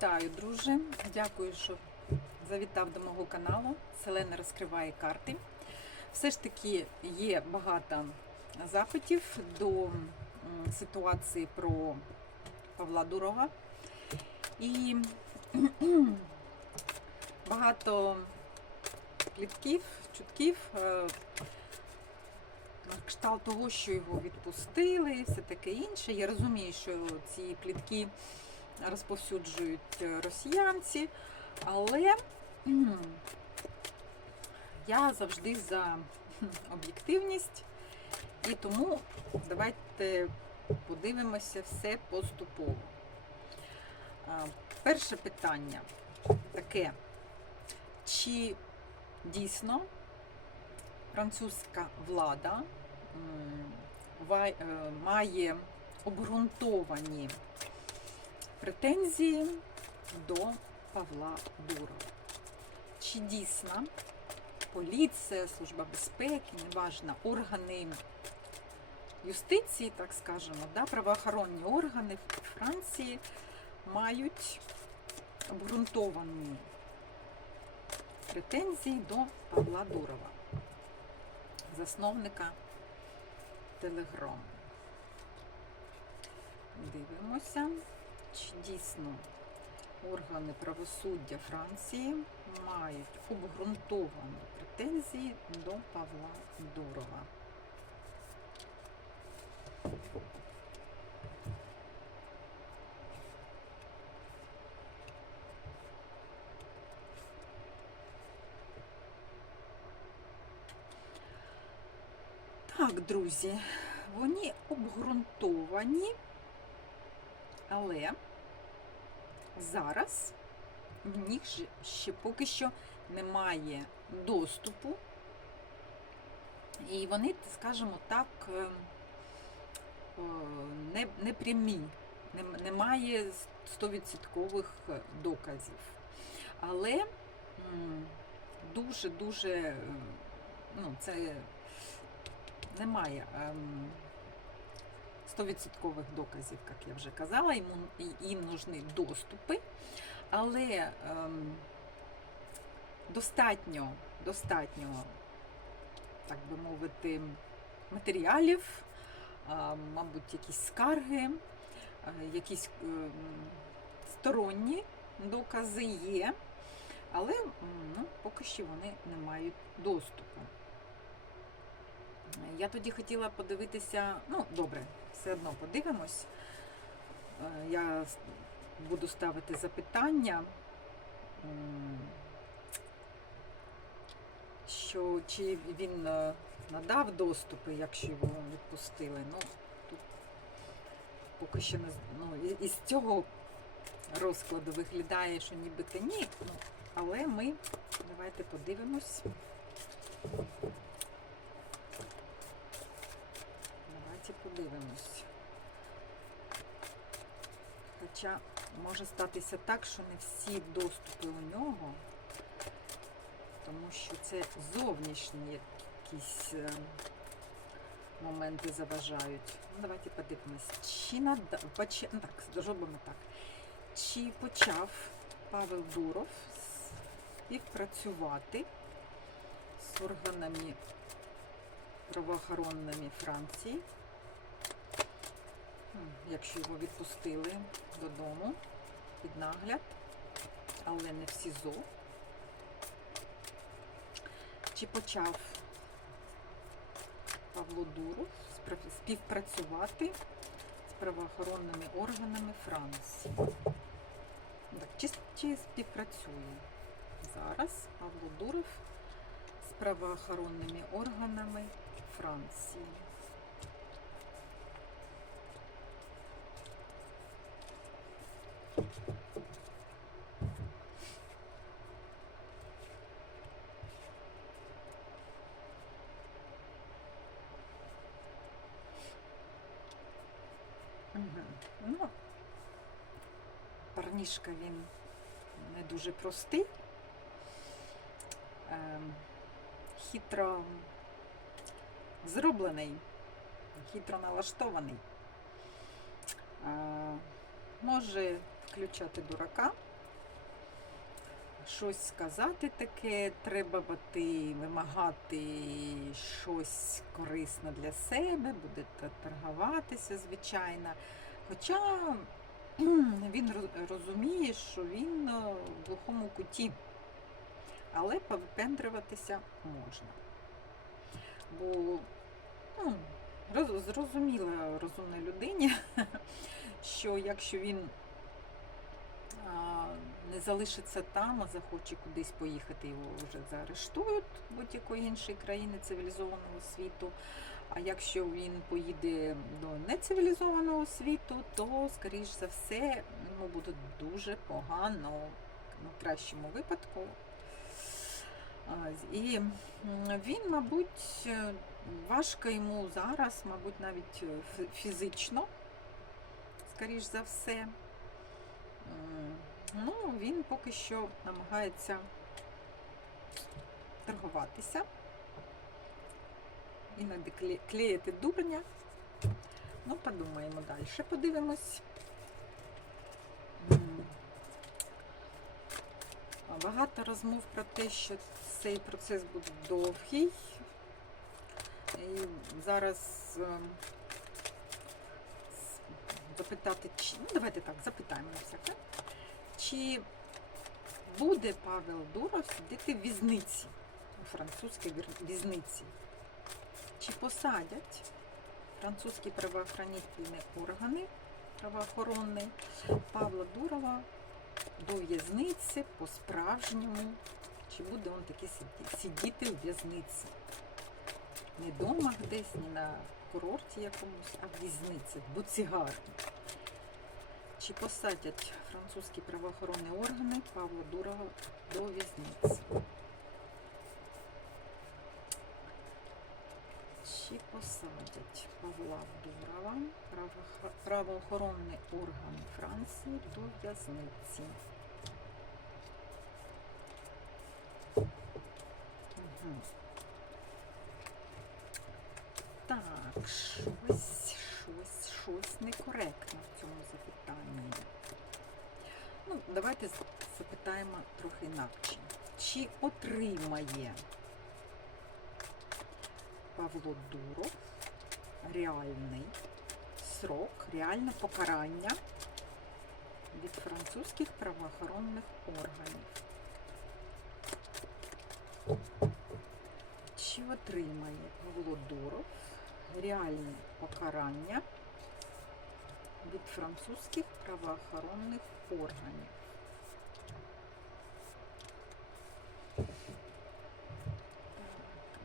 Вітаю, друже! Дякую, що завітав до мого каналу. Селена розкриває карти. Все ж таки є багато запитів до ситуації про Павла Дурова. І багато плітків, чутків. е, Кшталт того, що його відпустили, і все таке інше. Я розумію, що ці плітки розповсюджують е, росіянці, але я завжди за об'єктивність. І тому давайте подивимося все поступово. Перше питання таке: чи дійсно французька влада е, має обґрунтовані претензії до Павла Дурова? Чи дійсно поліція, служба безпеки, неважно, органи юстиції, так скажемо, да, правоохоронні органи Франції мають обґрунтовані претензії до Павла Дурова, засновника Телеграм. Дивимося, чи дійсно органи правосуддя Франції мають обґрунтовані претензії до Павла Дурова. Так, друзі, вони обґрунтовані, але зараз в них ще поки що немає доступу, і вони, скажімо так, е, е, не, не прямі, немає 100% доказів. Але дуже-дуже, е, ну, це немає 100% доказів, як я вже казала, йому, їм нужні доступи, але ем, достатньо, достатньо, так би мовити, матеріалів, а, мабуть, якісь скарги, а, якісь ем, сторонні докази є, але ну, поки що вони не мають доступу. Я тоді хотіла подивитися, ну, добре, все одно подивимось. Е, Я буду ставити запитання, що чи він е, надав доступи, якщо його відпустили. Ну, тут поки що не ну, із цього розкладу виглядає, що нібито ні. Ну, але ми давайте подивимось. Давайте подивимось. Хоча може статися так, що не всі доступи у нього, тому що це зовнішні якісь е, моменти заважають. Ну, давайте подивимось. Чи нада... поч... ну, так, зробимо так. Чи почав Павел Дуров співпрацювати з органами правоохоронними Франції, якщо його відпустили додому під нагляд, але не в СІЗО. Чи почав Павло Дуров співпрацювати з правоохоронними органами Франції? Так, чи, чи співпрацює зараз Павло Дуров з правоохоронними органами Франції? Мгм. Ну, парнішка він не дуже простий, ем, хитро зроблений, хитро налаштований. Е, може включати дурака, щось сказати таке, треба бути, вимагати щось корисне для себе, будете торгуватися, звичайно. Хоча він розуміє, що він е, в глухому куті, але повипендрюватися можна. Бо ну, роз- зрозуміло розумній людині, що якщо він не залишиться там, а захоче кудись поїхати, його вже заарештують будь-якої іншої країни цивілізованого світу. А якщо він поїде до нецивілізованого світу, то, скоріш за все, йому буде дуже погано, ну, в кращому випадку. І він, мабуть, е, важко йому зараз, мабуть, навіть е, фізично, скоріш за все. Ну, він поки що намагається торгуватися. Іноді кле- клеїти дурня. Ну, подумаємо далі. Подивимось. Багато розмов про те, що цей процес буде довгий. І зараз с- запитати, чи, ну давайте так, запитаємо всяке. Чи буде Павел Дуров сидіти в в'язниці, у французькій в'язниці? Чи посадять французькі правоохранительні органи правоохоронні Павла Дурова до в'язниці по-справжньому? Чи буде він таки сидіти у в'язниці? Не вдома десь, не на курорті якомусь, а в в'язниці, в буцігарні. Чи посадять французькі правоохоронні органи Павла Дурова до в'язниці? Чи посадять Павла Дурова правоохо- правоохоронні органи Франції до в'язниці? Мгм. Так, щось, щось, щось некоректно в цьому запитанні. Ну, давайте запитаємо трохи інакше. Чи отримає Павло Дуров реальний срок, реальне покарання від французьких правоохоронних органів? Чи отримає Павло Дуров реальне покарання від французьких правоохоронних органів? Так,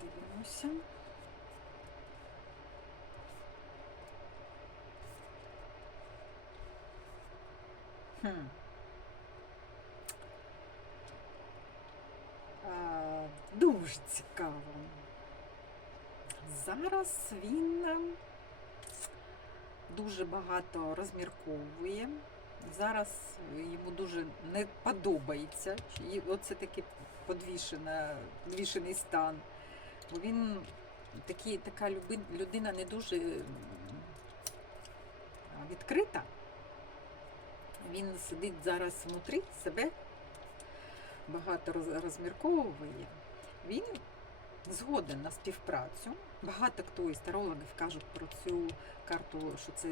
дивимося. Хм. А, дуже цікаво. Зараз він е, дуже багато розмірковує. Зараз йому дуже не подобається. І оце такий подвішений стан. Бо він такий, така людина не дуже відкрита. Він сидить зараз внутрі себе, багато розмірковує. Він згоден на співпрацю. Багато хто із тарологів кажуть про цю карту, що це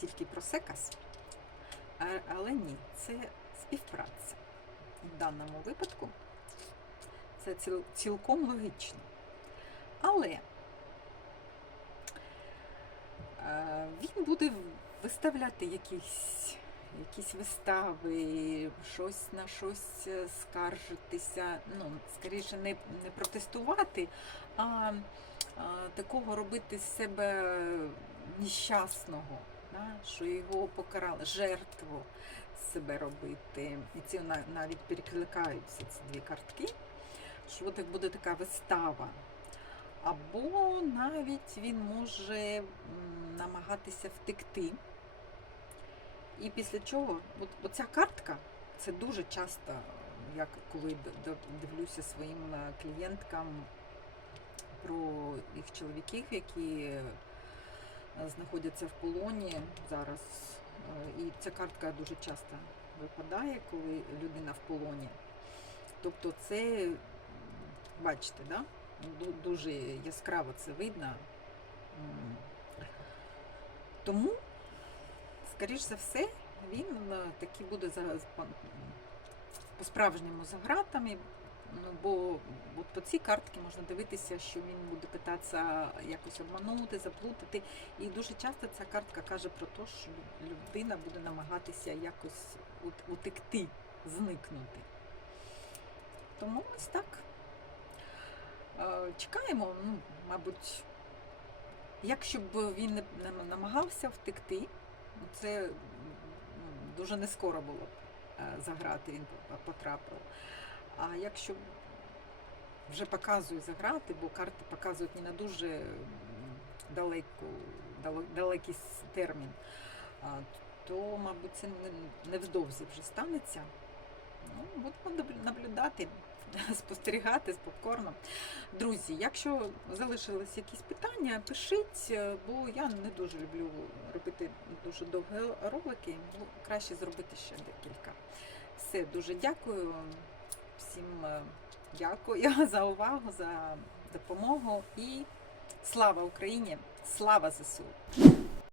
тільки про секас. Але ні, це співпраця. В даному випадку це цілком логічно. Але е, він буде виставляти якісь, якісь вистави, щось на щось е, скаржитися. Ну, скоріше, не, не протестувати, а, а такого робити з себе нещасного, да? що його покарали, жертву себе робити. І ці навіть перекликаються ці дві картки, що от буде така вистава. Або навіть він може намагатися втекти. І після чого, от, оця картка, це дуже часто, як коли дивлюся своїм е, клієнткам про їх чоловіків, які е, знаходяться в полоні зараз. Е, І ця картка дуже часто випадає, коли людина в полоні. Тобто це, бачите, да? Дуже яскраво це видно. Тому, скоріш за все, він е, таки буде по-справжньому за гратами. Ну, бо от по цій картці можна дивитися, що він буде питатися якось обманути, заплутати. І дуже часто ця картка каже про те, що людина буде намагатися якось ут- утекти, зникнути. Тому ось так. Е, Чекаємо, ну, мабуть, якщо б він не намагався втекти, це дуже не скоро було б е, заграти, він потрапив. А якщо вже показує заграти, бо карти показують не на дуже далеку, далекий термін, то, мабуть, це невдовзі вже станеться. Ну, будемо наблюдати, спостерігати з попкорном. Друзі, якщо залишились якісь питання, пишіть, е, бо я не дуже люблю робити дуже довгі ролики. Ну, краще зробити ще декілька. Все, дуже дякую. Всім е, дякую за увагу, за допомогу і слава Україні! Слава ЗСУ!